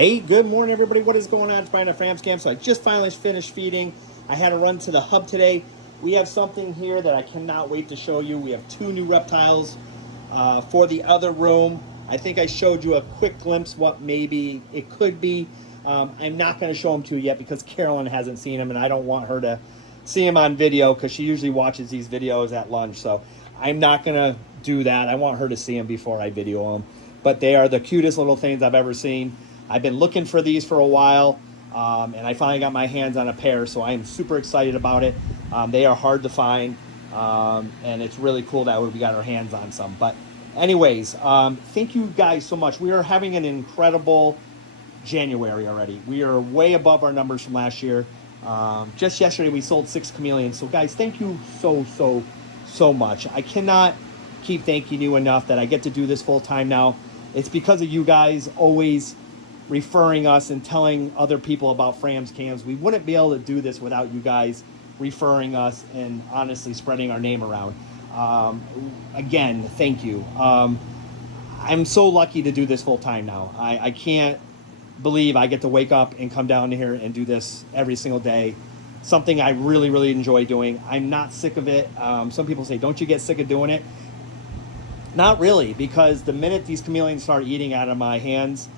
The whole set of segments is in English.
Hey, good morning, everybody. What is going on? It's Brian at Frams Camp. So I just finally finished feeding. I had to run to the hub today. We have something here that I cannot wait to show you. We have two new reptiles for the other room. I think I showed you a quick glimpse what maybe it could be. I'm not going to show them to you yet because Carolyn hasn't seen them, and I don't want her to see them on video because she usually watches these videos at lunch. So I'm not going to do that. I want her to see them before I video them. But they are the cutest little things I've ever seen. I've been looking for these for a while, and I finally got my hands on a pair, so I am super excited about it. They are hard to find, and it's really cool that we got our hands on some. But anyways, thank you guys so much. We are having an incredible January already. We are way above our numbers from last year. Just yesterday, we sold 6 chameleons. So guys, thank you so much. I cannot keep thanking you enough that I get to do this full time now. It's because of you guys always referring us and telling other people about Frams Cams. We wouldn't be able to do this without you guys referring us and honestly spreading our name around. Again, thank you. I'm so lucky to do this full time now. I can't believe I get to wake up and come down here and do this every single day. Something I really enjoy doing. I'm not sick of it. Some people say, don't you get sick of doing it? Not really, because the minute these chameleons start eating out of my hands,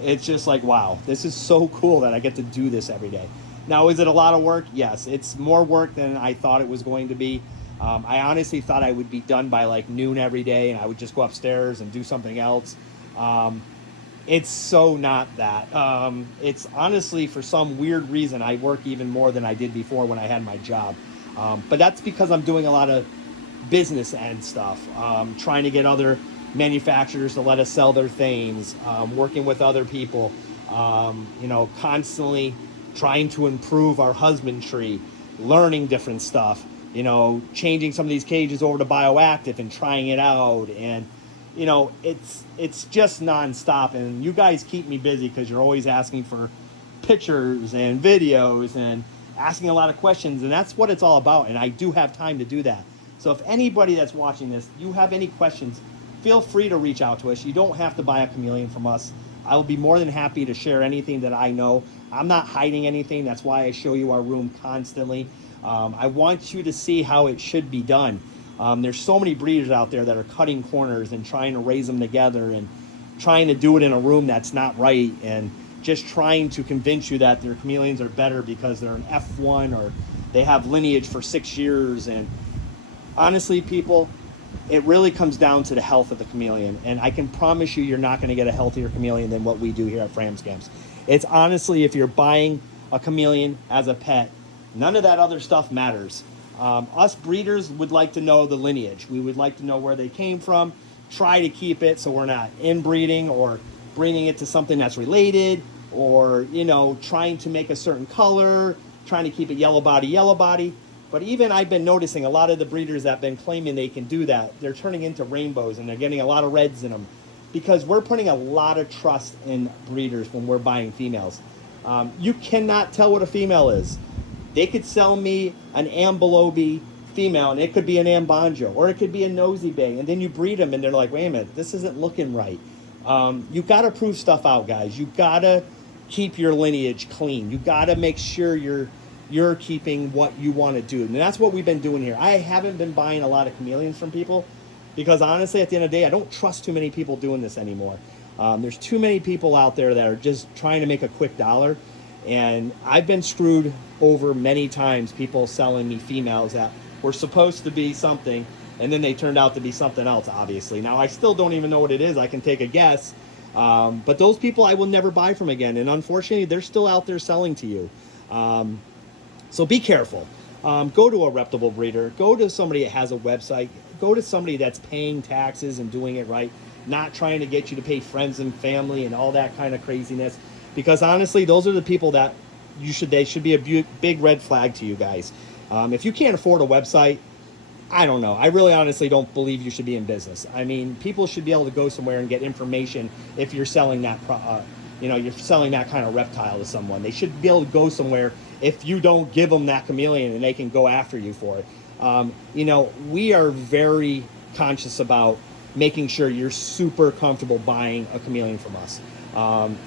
it's just like, wow, this is so cool that I get to do this every day. Now, is it a lot of work? Yes, it's more work than I thought it was going to be. I honestly thought I would be done by like noon every day and I would just go upstairs and do something else. It's so not that. It's honestly, for some weird reason, I work even more than I did before when I had my job. But that's because I'm doing a lot of business end stuff, trying to get other manufacturers to let us sell their things, working with other people, constantly trying to improve our husbandry, learning different stuff, changing some of these cages over to bioactive and trying it out. And, it's just nonstop. And you guys keep me busy because you're always asking for pictures and videos and asking a lot of questions. And that's what it's all about. And I do have time to do that. So if anybody that's watching this, you have any questions, feel free to reach out to us. You don't have to buy a chameleon from us. I will be more than happy to share anything that I know. I'm not hiding anything. That's why I show you our room constantly. I want you to see how it should be done. There's so many breeders out there that are cutting corners and trying to raise them together and trying to do it in a room that's not right and just trying to convince you that their chameleons are better because they're an F1 or they have lineage for 6 years. And honestly, people, it really comes down to the health of the chameleon. And I can promise you're not going to get a healthier chameleon than what we do here at Frams Camps. It's honestly, if you're buying a chameleon as a pet, none of that other stuff matters. Us breeders would like to know the lineage. We would like to know where they came from, try to keep it so we're not inbreeding or bringing it to something that's related or, trying to make a certain color, trying to keep it yellow body. But even I've been noticing a lot of the breeders that have been claiming they can do that, they're turning into rainbows and they're getting a lot of reds in them because we're putting a lot of trust in breeders when we're buying females. You cannot tell what a female is. They could sell me an Ambelobi female and it could be an Ambanjo or it could be a Nosy Bay, and then you breed them and they're like, wait a minute, this isn't looking right. You got to prove stuff out, guys. You got to keep your lineage clean. You got to make sure you're keeping what you want to do. And that's what we've been doing here. I haven't been buying a lot of chameleons from people because honestly, at the end of the day, I don't trust too many people doing this anymore. There's too many people out there that are just trying to make a quick dollar. And I've been screwed over many times, people selling me females that were supposed to be something, and then they turned out to be something else, obviously. Now, I still don't even know what it is. I can take a guess. But those people I will never buy from again. And unfortunately, they're still out there selling to you. So be careful. Go to a reputable breeder. Go to somebody that has a website. Go to somebody that's paying taxes and doing it right, not trying to get you to pay friends and family and all that kind of craziness. Because honestly, those are the people that they should be a big red flag to you guys. If you can't afford a website, I don't know. I really honestly don't believe you should be in business. I mean, people should be able to go somewhere and get information if you're selling that, you're selling that kind of reptile to someone. They should be able to go somewhere if you don't give them that chameleon and they can go after you for it. We are very conscious about making sure you're super comfortable buying a chameleon from us.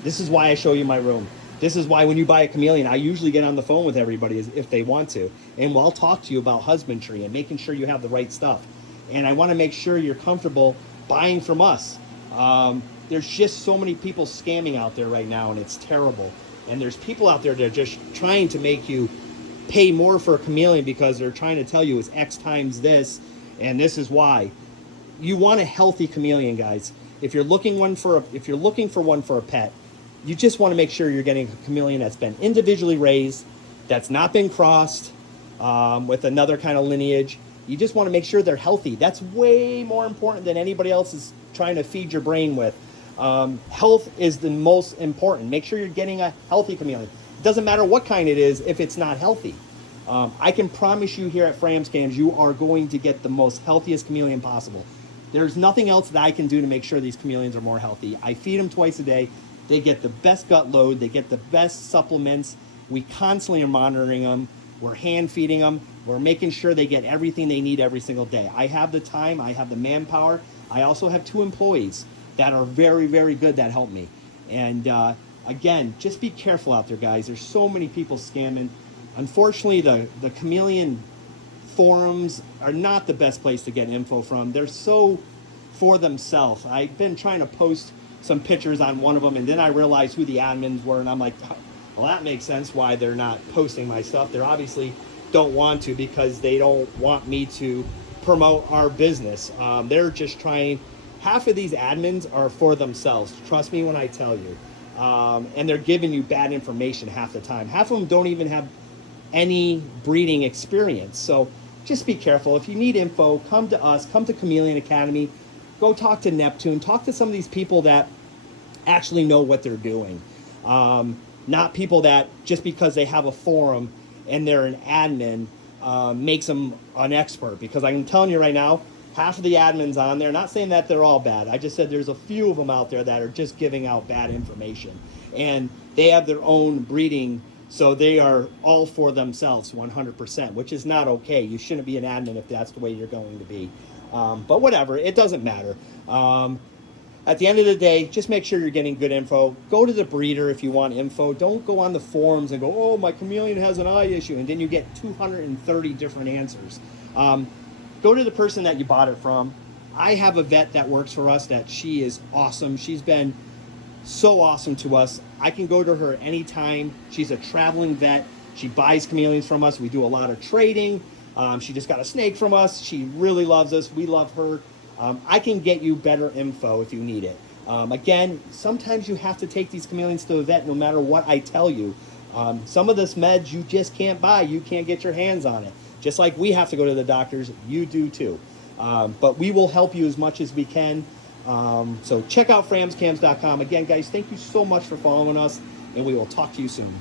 This is why I show you my room. This is why when you buy a chameleon, I usually get on the phone with everybody if they want to. And we'll talk to you about husbandry and making sure you have the right stuff. And I want to make sure you're comfortable buying from us. There's just so many people scamming out there right now, and it's terrible. And there's people out there that are just trying to make you pay more for a chameleon because they're trying to tell you it's X times this, and this is why. You want a healthy chameleon, guys. If you're looking for one for a pet, you just want to make sure you're getting a chameleon that's been individually raised, that's not been crossed with another kind of lineage. You just want to make sure they're healthy. That's way more important than anybody else is trying to feed your brain with. Health is the most important. Make sure you're getting a healthy chameleon. It doesn't matter what kind it is if it's not healthy. I can promise you here at Framscams, you are going to get the most healthiest chameleon possible. There's nothing else that I can do to make sure these chameleons are more healthy. I feed them twice a day. They get the best gut load. They get the best supplements. We constantly are monitoring them. We're hand feeding them. We're making sure they get everything they need every single day. I have the time. I have the manpower. I also have 2 employees that are very, very good that help me. And again, just be careful out there, guys. There's so many people scamming. Unfortunately, the chameleon forums are not the best place to get info from. They're so for themselves. I've been trying to post some pictures on one of them, and then I realized who the admins were, and I'm like, well, that makes sense why they're not posting my stuff. They obviously don't want to because they don't want me to promote our business. They're just trying. Half of these admins are for themselves. Trust me when I tell you. And they're giving you bad information half the time. Half of them don't even have any breeding experience. So just be careful. If you need info, come to us. Come to Chameleon Academy. Go talk to Neptune. Talk to some of these people that actually know what they're doing. Not people that just because they have a forum and they're an admin makes them an expert. Because I'm telling you right now, half of the admins on there, not saying that they're all bad. I just said there's a few of them out there that are just giving out bad information. And they have their own breeding, so they are all for themselves 100%, which is not okay. You shouldn't be an admin if that's the way you're going to be. But whatever, it doesn't matter. At the end of the day, just make sure you're getting good info. Go to the breeder if you want info. Don't go on the forums and go, oh, my chameleon has an eye issue, and then you get 230 different answers. Go to the person that you bought it from. I have a vet that works for us that she is awesome. She's been so awesome to us. I can go to her anytime. She's a traveling vet. She buys chameleons from us. We do a lot of trading. She just got a snake from us. She really loves us. We love her. I can get you better info if you need it. Again, sometimes you have to take these chameleons to a vet no matter what I tell you. Some of this meds you just can't buy. You can't get your hands on it. Just like we have to go to the doctors, you do too. But we will help you as much as we can. So check out framscams.com. Again, guys, thank you so much for following us, and we will talk to you soon.